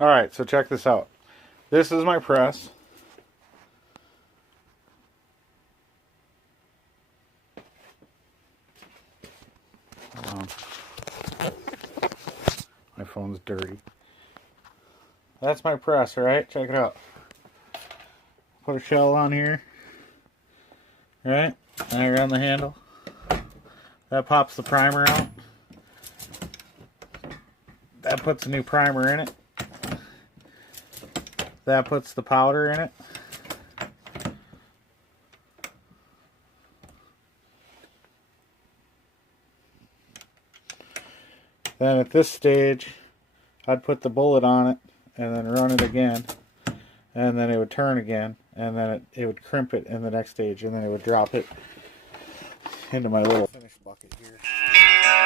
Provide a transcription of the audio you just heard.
Alright, so check this out. This is my press. My phone's dirty. That's my press, alright? Check it out. Put a shell on here. Alright? And I run the handle. That pops the primer out. That puts a new primer in it. That puts the powder in it. Then at this stage, I'd put the bullet on it and then run it again. And then it would turn again. And then it would crimp it in the next stage. And then it would drop it into my little